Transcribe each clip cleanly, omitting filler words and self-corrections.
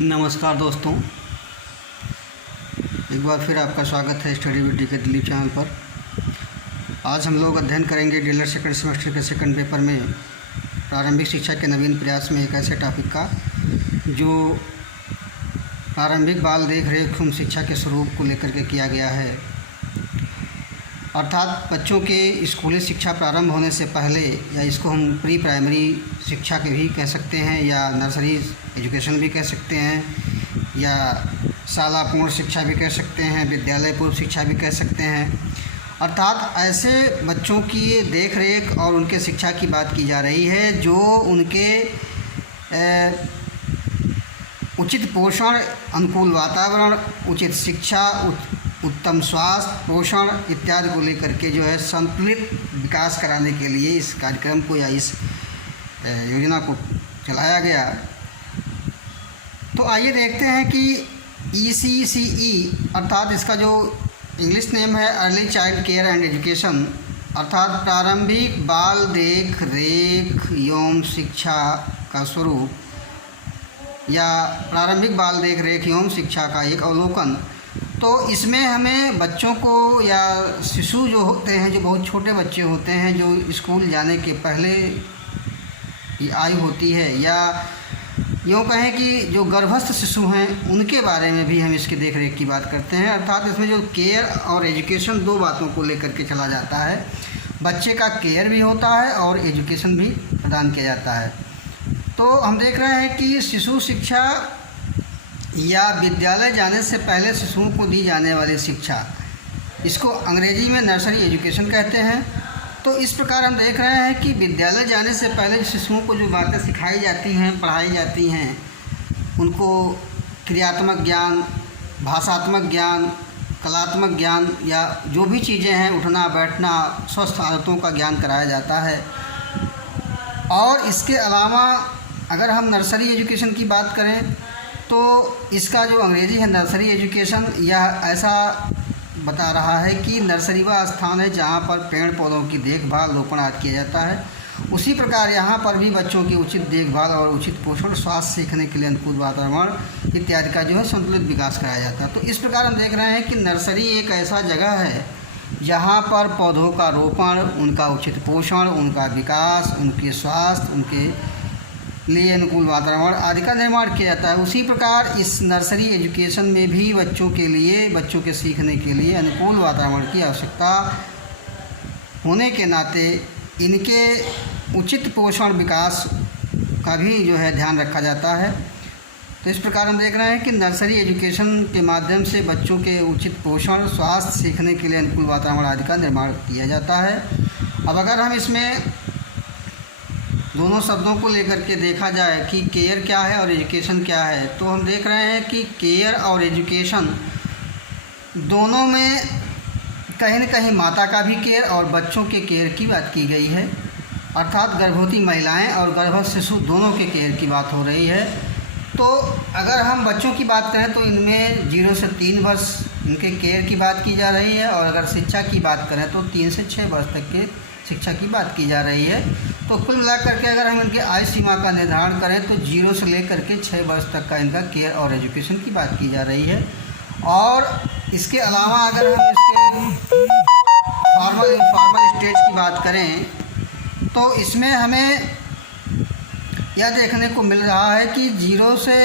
नमस्कार दोस्तों, एक बार फिर आपका स्वागत है स्टडी विद डी के दिलीप चैनल पर। आज हम लोग अध्ययन करेंगे डीलर सेकंड सेमेस्टर के सेकंड पेपर में प्रारंभिक शिक्षा के नवीन प्रयास में एक ऐसे टॉपिक का जो प्रारंभिक बाल देख रेख एवं शिक्षा के स्वरूप को लेकर के किया गया है। अर्थात बच्चों के स्कूली शिक्षा प्रारंभ होने से पहले, या इसको हम प्री प्राइमरी शिक्षा के भी कह सकते हैं, या नर्सरी एजुकेशन भी कह सकते हैं, या शाला पूर्ण शिक्षा भी कह सकते हैं, विद्यालय पूर्व शिक्षा भी कह सकते हैं। अर्थात ऐसे बच्चों की देख रेख और उनके शिक्षा की बात की जा रही है जो उनके उचित पोषण, अनुकूल वातावरण, उचित शिक्षा, उत्तम स्वास्थ्य, पोषण इत्यादि को लेकर के जो है संतुलित विकास कराने के लिए इस कार्यक्रम को या इस योजना को चलाया गया। तो आइए देखते हैं कि ECCE अर्थात इसका जो इंग्लिश नेम है early child care and education, अर्थात प्रारंभिक बाल देख रेख एवं शिक्षा का स्वरूप, या प्रारंभिक बाल देख रेख एवं शिक्षा का एक अवलोकन। तो इसमें हमें बच्चों को या शिशु जो होते हैं, जो बहुत छोटे बच्चे होते हैं, जो स्कूल जाने के पहले की आयु होती है, या यूँ कहें कि जो गर्भस्थ शिशु हैं, उनके बारे में भी हम इसके देख रेख की बात करते हैं। अर्थात इसमें जो केयर और एजुकेशन दो बातों को लेकर के चला जाता है। बच्चे का केयर भी होता है और एजुकेशन भी प्रदान किया जाता है। तो हम देख रहे हैं कि शिशु शिक्षा या विद्यालय जाने से पहले शिशुओं को दी जाने वाली शिक्षा, इसको अंग्रेजी में नर्सरी एजुकेशन कहते हैं। तो इस प्रकार हम देख रहे हैं कि विद्यालय जाने से पहले शिशुओं को जो बातें सिखाई जाती हैं, पढ़ाई जाती हैं, उनको क्रियात्मक ज्ञान, भाषात्मक ज्ञान, कलात्मक ज्ञान, या जो भी चीज़ें हैं, उठना बैठना, स्वस्थ आदतों का ज्ञान कराया जाता है। और इसके अलावा अगर हम नर्सरी एजुकेशन की बात करें तो इसका जो अंग्रेजी है नर्सरी एजुकेशन, यह ऐसा बता रहा है कि नर्सरी वह स्थान है जहाँ पर पेड़ पौधों की देखभाल, रोपण आदि किया जाता है। उसी प्रकार यहाँ पर भी बच्चों की उचित देखभाल और उचित पोषण, स्वास्थ्य, सीखने के लिए अनुकूल वातावरण इत्यादि का जो है संतुलित विकास कराया जाता है। तो इस प्रकार हम देख रहे हैं कि नर्सरी एक ऐसा जगह है जहाँ पर पौधों का रोपण, उनका उचित पोषण, उनका विकास, उनके स्वास्थ्य, उनके लिए अनुकूल वातावरण आदि का निर्माण किया जाता है। उसी प्रकार इस नर्सरी एजुकेशन में भी बच्चों के लिए, बच्चों के सीखने के लिए अनुकूल वातावरण की आवश्यकता होने के नाते इनके उचित पोषण विकास का भी जो है ध्यान रखा जाता है। तो इस प्रकार हम देख रहे हैं कि नर्सरी एजुकेशन के माध्यम से बच्चों के उचित पोषण, स्वास्थ्य, सीखने के लिए अनुकूल वातावरण आदि का निर्माण किया जाता है। अब अगर हम इसमें दोनों शब्दों को लेकर के देखा जाए कि केयर क्या है और एजुकेशन क्या है, तो हम देख रहे हैं कि केयर और एजुकेशन दोनों में कहीं न कहीं माता का भी केयर और बच्चों के केयर की बात की गई है। अर्थात गर्भवती महिलाएं और गर्भस्थ शिशु दोनों के केयर की बात हो रही है। तो अगर हम बच्चों की बात करें तो इनमें 0 से 3 वर्ष इनके केयर की बात की जा रही है, और अगर शिक्षा की बात करें तो 3 से 6 वर्ष तक के शिक्षा की बात की जा रही है। तो कुल मिलाकर के अगर हम इनके आयु सीमा का निर्धारण करें तो 0 से लेकर के 6 वर्ष तक का इनका केयर और एजुकेशन की बात की जा रही है। और इसके अलावा अगर हम इसके फॉर्मल इनफॉर्मल स्टेज की बात करें तो इसमें हमें यह देखने को मिल रहा है कि 0 से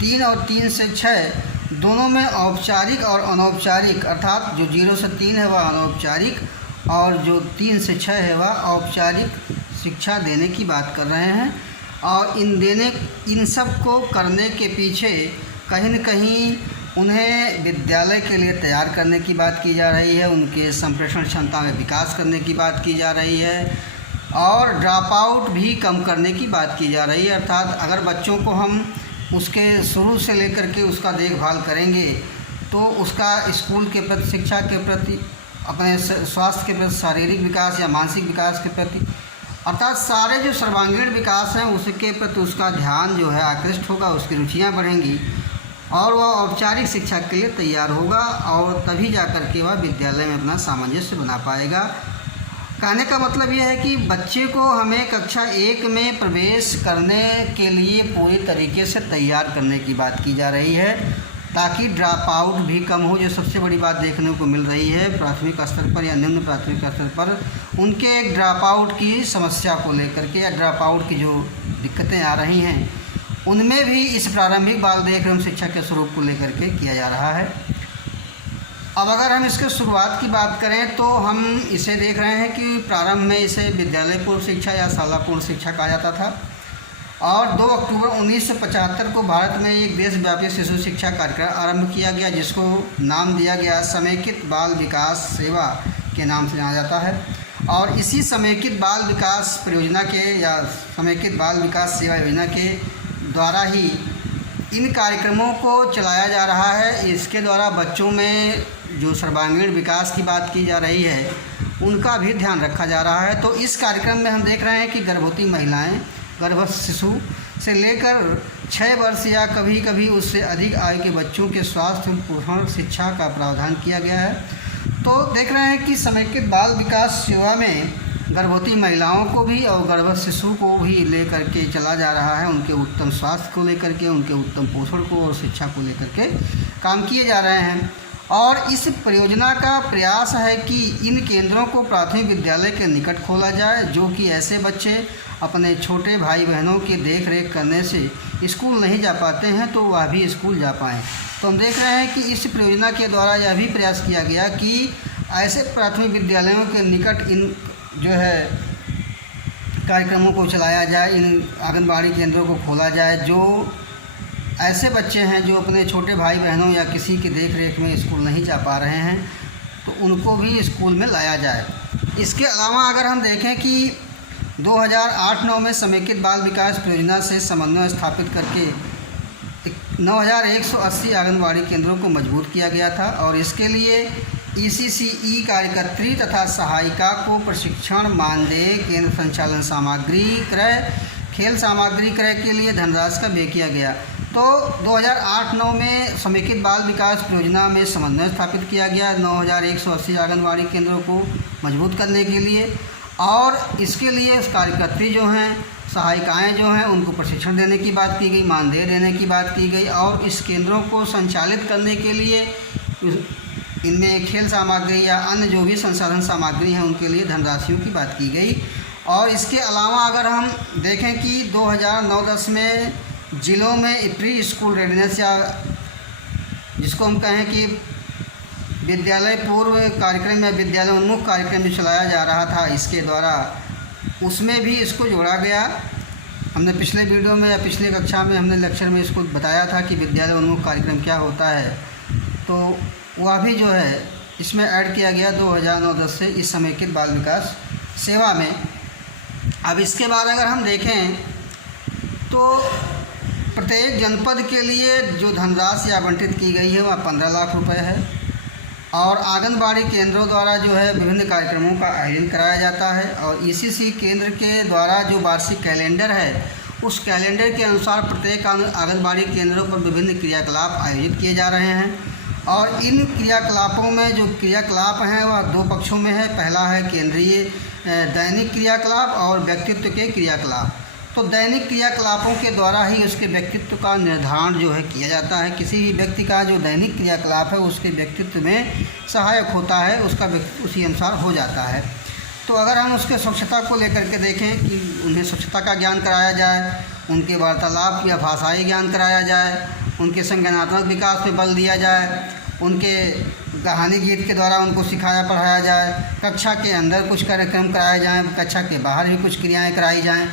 3 और 3 से 6 दोनों में औपचारिक और अनौपचारिक, अर्थात जो 0 से 3 है वह अनौपचारिक और जो 3 से 6 है वह औपचारिक शिक्षा देने की बात कर रहे हैं। और इन सब को करने के पीछे कहीं न कहीं उन्हें विद्यालय के लिए तैयार करने की बात की जा रही है, उनके संप्रेषण क्षमता में विकास करने की बात की जा रही है, और ड्रॉप आउट भी कम करने की बात की जा रही है। अर्थात अगर बच्चों को हम उसके शुरू से लेकर के उसका देखभाल करेंगे तो उसका स्कूल के प्रति, शिक्षा के प्रति, अपने स्वास्थ्य के प्रति, शारीरिक विकास या मानसिक विकास के प्रति, अर्थात सारे जो सर्वांगीण विकास हैं उसके प्रति उसका ध्यान जो है आकृष्ट होगा, उसकी रुचियाँ बढ़ेंगी और वह औपचारिक शिक्षा के लिए तैयार होगा, और तभी जाकर के वह विद्यालय में अपना सामंजस्य बना पाएगा। कहने का मतलब यह है कि बच्चे को हमें कक्षा 1 में प्रवेश करने के लिए पूरी तरीके से तैयार करने की बात की जा रही है, ताकि ड्रॉप आउट भी कम हो, जो सबसे बड़ी बात देखने को मिल रही है प्राथमिक स्तर पर या निम्न प्राथमिक स्तर पर। उनके ड्रॉप आउट की समस्या को लेकर के या ड्रॉप आउट की जो दिक्कतें आ रही हैं, उनमें भी इस प्रारंभिक बाल देख एवं शिक्षा के स्वरूप को लेकर के किया जा रहा है। अब अगर हम इसके शुरुआत की बात करें तो हम इसे देख रहे हैं कि प्रारंभ में इसे विद्यालय पूर्व शिक्षा या शाला पूर्व शिक्षा कहा जाता था, और 2 अक्टूबर 1975 को भारत में एक देशव्यापी शिशु शिक्षा कार्यक्रम आरंभ किया गया, जिसको नाम दिया गया समेकित बाल विकास सेवा के नाम से जाना जाता है। और इसी समेकित बाल विकास परियोजना के या समेकित बाल विकास सेवा योजना के द्वारा ही इन कार्यक्रमों को चलाया जा रहा है। इसके द्वारा बच्चों में जो सर्वांगीण विकास की बात की जा रही है, उनका भी ध्यान रखा जा रहा है। तो इस कार्यक्रम में हम देख रहे हैं कि गर्भवती महिलाएं, गर्भस्थ शिशु से लेकर 6 वर्ष या कभी कभी उससे अधिक आयु के बच्चों के स्वास्थ्य एवं पोषण शिक्षा का प्रावधान किया गया है। तो देख रहे हैं कि समेकित बाल विकास सेवा में गर्भवती महिलाओं को भी और गर्भस्थ शिशु को भी लेकर के चला जा रहा है। उनके उत्तम स्वास्थ्य को लेकर के, उनके उत्तम पोषण को और शिक्षा को लेकर के काम किए जा रहे हैं। और इस परियोजना का प्रयास है कि इन केंद्रों को प्राथमिक विद्यालय के निकट खोला जाए, जो कि ऐसे बच्चे अपने छोटे भाई बहनों की देख रेख करने से स्कूल नहीं जा पाते हैं, तो वह भी स्कूल जा पाएँ। तो हम देख रहे हैं कि इस परियोजना के द्वारा यह भी प्रयास किया गया कि ऐसे प्राथमिक विद्यालयों के निकट इन जो है कार्यक्रमों को चलाया जाए, इन आंगनबाड़ी केंद्रों को खोला जाए। जो ऐसे बच्चे हैं जो अपने छोटे भाई बहनों या किसी की देख रेख में स्कूल नहीं जा पा रहे हैं, तो उनको भी स्कूल में लाया जाए। इसके अलावा अगर हम देखें कि 2008-9 में समेकित बाल विकास परियोजना से समन्वय स्थापित करके 9180 आंगनबाड़ी केंद्रों को मजबूत किया गया था, और इसके लिए ECCE कार्यकर्त्री तथा सहायिका को प्रशिक्षण, मानदेय, केंद्र संचालन सामग्री क्रय, खेल सामग्री क्रय के लिए धनराशि का व्यय किया गया। तो 2008-9 में समेकित बाल विकास परियोजना में समन्वय स्थापित किया गया 9180 आंगनबाड़ी केंद्रों को मजबूत करने के लिए, और इसके लिए कार्यकर्त्री जो हैं, सहायिकाएँ जो हैं, उनको प्रशिक्षण देने की बात की गई, मानदेय देने की बात की गई, और इस केंद्रों को संचालित करने के लिए इनमें खेल सामग्री या अन्य जो भी संसाधन सामग्री हैं उनके लिए धनराशियों की बात की गई। और इसके अलावा अगर हम देखें कि 2009-10 में ज़िलों में प्री स्कूल रेडीनेस या जिसको हम कहें कि विद्यालय पूर्व कार्यक्रम या विद्यालय उन्मुख कार्यक्रम जो चलाया जा रहा था, इसके द्वारा उसमें भी इसको जोड़ा गया। हमने पिछले वीडियो में या पिछले कक्षा में हमने लेक्चर में इसको बताया था कि विद्यालय उन्मुख कार्यक्रम क्या होता है, तो वह भी जो है इसमें ऐड किया गया 2009-10 से इस समेकित बाल विकास सेवा में। अब इसके बाद अगर हम देखें तो प्रत्येक जनपद के लिए जो धनराशि आवंटित की गई है वह 15 लाख रुपए है, और आंगनबाड़ी केंद्रों द्वारा जो है विभिन्न कार्यक्रमों का आयोजन कराया जाता है। और ECC केंद्र के द्वारा जो वार्षिक कैलेंडर है, उस कैलेंडर के अनुसार प्रत्येक आंगनबाड़ी केंद्रों पर विभिन्न क्रियाकलाप आयोजित किए जा रहे हैं। और इन क्रियाकलापों में जो क्रियाकलाप हैं वह 2 पक्षों में है। पहला है केंद्रीय दैनिक क्रियाकलाप और व्यक्तित्व के क्रियाकलाप। तो दैनिक क्रियाकलापों के द्वारा ही उसके व्यक्तित्व का निर्धारण जो है किया जाता है। किसी भी व्यक्ति का जो दैनिक क्रियाकलाप है उसके व्यक्तित्व में सहायक होता है, उसका उसी अनुसार हो जाता है। तो अगर हम उसके स्वच्छता को लेकर के देखें कि उन्हें स्वच्छता का ज्ञान कराया जाए, उनके वार्तालाप या भाषाई ज्ञान कराया जाए, उनके संज्ञानात्मक विकास पे बल दिया जाए, उनके कहानी गीत के द्वारा उनको सिखाया पढ़ाया जाए, कक्षा के अंदर कुछ कार्यक्रम कराए जाएँ, कक्षा के बाहर भी कुछ क्रियाएं कराई जाएँ।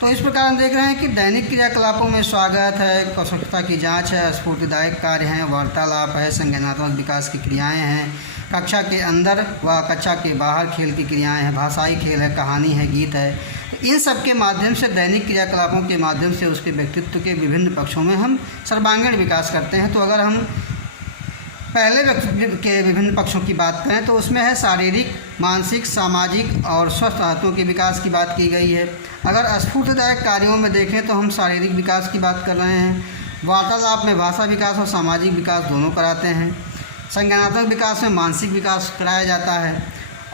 तो इस प्रकार हम देख रहे हैं कि दैनिक क्रियाकलापों में स्वागत है, स्वच्छता की जांच है, स्फूर्तिदायक कार्य हैं, वार्तालाप है, संज्ञानात्मक विकास की क्रियाएं हैं, कक्षा के अंदर व कक्षा के बाहर खेल की क्रियाएं हैं, भाषाई खेल है, कहानी है, गीत है। इन सब के माध्यम से दैनिक क्रियाकलापों के माध्यम से उसके व्यक्तित्व के विभिन्न पक्षों में हम सर्वांगीण विकास करते हैं। तो अगर हम पहले व्यक्तित्व के विभिन्न पक्षों की बात करें तो उसमें है शारीरिक, मानसिक, सामाजिक और स्वस्थ आदतों के विकास की बात की गई है। अगर स्फूर्तिदायक कार्यों में देखें तो हम शारीरिक विकास की बात कर रहे हैं। वार्तालाप में भाषा विकास और सामाजिक विकास दोनों कराते हैं। संज्ञानात्मक विकास में मानसिक विकास कराया जाता है।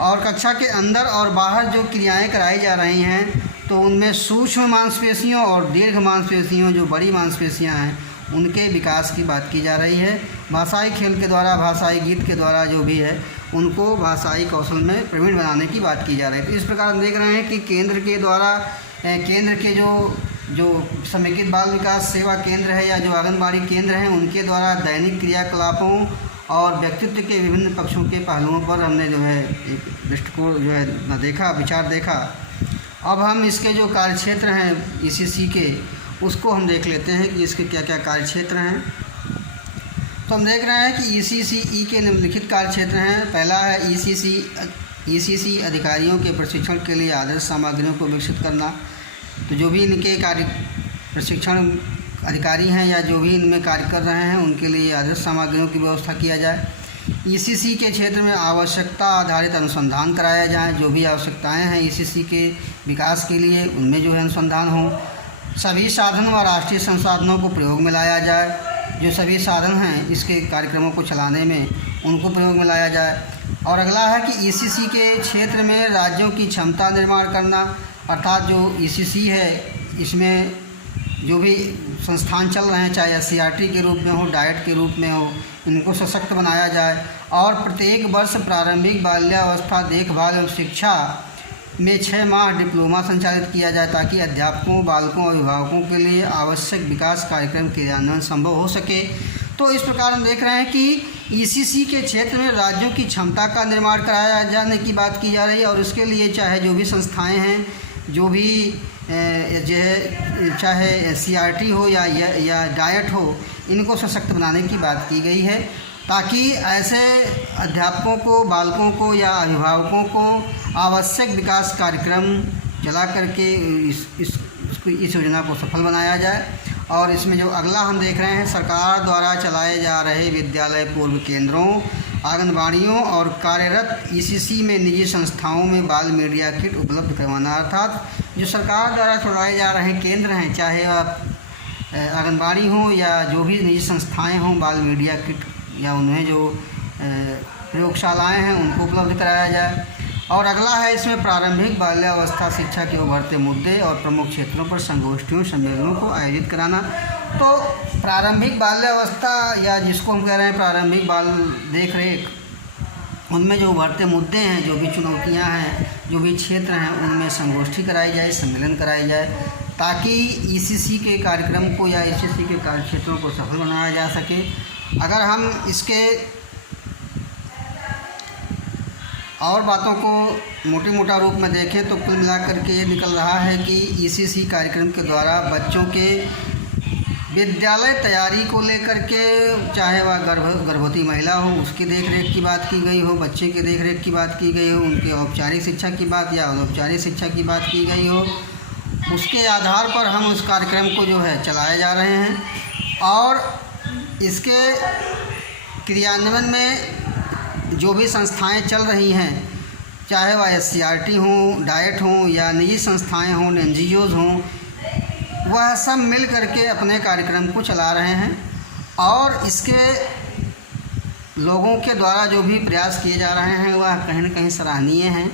और कक्षा के अंदर और बाहर जो क्रियाएं कराई जा रही हैं तो उनमें सूक्ष्म मांसपेशियों और दीर्घ मांसपेशियों, जो बड़ी मांसपेशियां हैं, उनके विकास की बात की जा रही है। भाषाई खेल के द्वारा, भाषाई गीत के द्वारा जो भी है उनको भाषाई कौशल में प्रवीण बनाने की बात की जा रही है। तो इस प्रकार हम देख रहे हैं कि केंद्र के द्वारा केंद्र के जो समेकित बाल विकास सेवा केंद्र है या जो आंगनबाड़ी केंद्र हैं उनके द्वारा दैनिक क्रियाकलापों और व्यक्तित्व के विभिन्न पक्षों के पहलुओं पर हमने जो है एक दृष्टिकोण जो है न देखा, विचार देखा। अब हम इसके जो कार्यक्षेत्र हैं ईसीसी के, उसको हम देख लेते हैं कि इसके क्या क्या कार्यक्षेत्र हैं। तो हम देख रहे हैं कि ईसीसी के निम्नलिखित कार्यक्षेत्र हैं। पहला है ईसीसी अधिकारियों के प्रशिक्षण के लिए आदर्श सामग्रियों को विकसित करना। तो जो भी इनके कार्य प्रशिक्षण अधिकारी हैं या जो भी इनमें कार्य कर रहे हैं उनके लिए आदर्श सामग्रियों की व्यवस्था किया जाए। ईसीसी के क्षेत्र में आवश्यकता आधारित अनुसंधान कराया जाए। जो भी आवश्यकताएं हैं ईसीसी के विकास के लिए उनमें जो है अनुसंधान हो। सभी साधन व राष्ट्रीय संसाधनों को प्रयोग में लाया जाए। जो सभी साधन हैं इसके कार्यक्रमों को चलाने में उनको प्रयोग में लाया जाए। और अगला है कि ईसीसी के क्षेत्र में राज्यों की क्षमता निर्माण करना, अर्थात जो ईसीसी है इसमें जो भी संस्थान चल रहे हैं, चाहे सीआरटी के रूप में हो, डाइट के रूप में हो, इनको सशक्त बनाया जाए। और प्रत्येक वर्ष प्रारंभिक बाल्यावस्था देखभाल एवं शिक्षा में 6 माह डिप्लोमा संचालित किया जाए ताकि अध्यापकों, बालकों और अभिभावकों के लिए आवश्यक विकास कार्यक्रम क्रियान्वयन संभव हो सके। तो इस प्रकार हम देख रहे हैं कि ईसीसी के क्षेत्र में राज्यों की क्षमता का निर्माण कराया जाने की बात की जा रही है। और उसके लिए चाहे जो भी संस्थाएं हैं, जो भी जो है चाहे सीआरटी हो या डाइट हो, इनको सशक्त बनाने की बात की गई है ताकि ऐसे अध्यापकों को, बालकों को या अभिभावकों को आवश्यक विकास कार्यक्रम चला करके इस योजना को सफल बनाया जाए। और इसमें जो अगला हम देख रहे हैं, सरकार द्वारा चलाए जा रहे विद्यालय पूर्व केंद्रों, आंगनबाड़ियों और कार्यरत ईसीसी में निजी संस्थाओं में बाल मीडिया किट उपलब्ध करवाना। अर्थात जो सरकार द्वारा चलाए जा रहे केंद्र हैं, चाहे आंगनबाड़ी हो या जो भी निजी संस्थाएं हों, बाल मीडिया किट या उन्हें जो प्रयोगशालाएं हैं उनको उपलब्ध कराया जाए। और अगला है इसमें प्रारंभिक बाल्यावस्था शिक्षा के उभरते मुद्दे और प्रमुख क्षेत्रों पर संगोष्ठियों, सम्मेलनों को आयोजित कराना। तो प्रारंभिक बाल्यावस्था या जिसको हम कह रहे हैं प्रारंभिक बाल देख रेख, उनमें जो उभरते मुद्दे हैं, जो भी चुनौतियां हैं, जो भी क्षेत्र हैं, उनमें संगोष्ठी कराई जाए, सम्मेलन कराई जाए ताकि ईसीसी के कार्यक्रम को या ईसीसी के कार्यक्षेत्रों को सफल बनाया जा सके। अगर हम इसके और बातों को मोटा रूप में देखें तो कुल मिलाकर के ये निकल रहा है कि ईसीसी कार्यक्रम के द्वारा बच्चों के विद्यालय तैयारी को लेकर के, चाहे वह गर्भवती महिला हो उसकी देखरेख की बात की गई हो, बच्चे की देखरेख की बात की गई हो, उनकी औपचारिक शिक्षा की बात या अनौपचारिक शिक्षा की बात की गई हो, उसके आधार पर हम उस कार्यक्रम को जो है चलाए जा रहे हैं। और इसके क्रियान्वयन में जो भी संस्थाएं चल रही हैं, चाहे वह सीआरटी हों, डाइट हों या निजी संस्थाएं हों, एनजीओज़ हों, वह सब मिल करके अपने कार्यक्रम को चला रहे हैं। और इसके लोगों के द्वारा जो भी प्रयास किए जा रहे हैं वह कहीं न कहीं सराहनीय हैं।